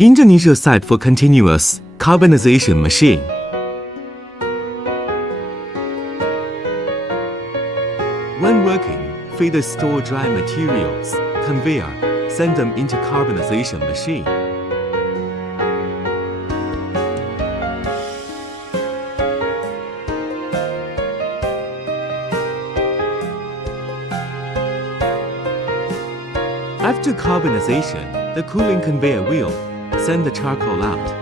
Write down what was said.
Indonesia site for continuous carbonization machine. When working, feed the store dry materials, conveyor, send them into carbonization machine. After carbonization, the cooling conveyor will send the charcoal out.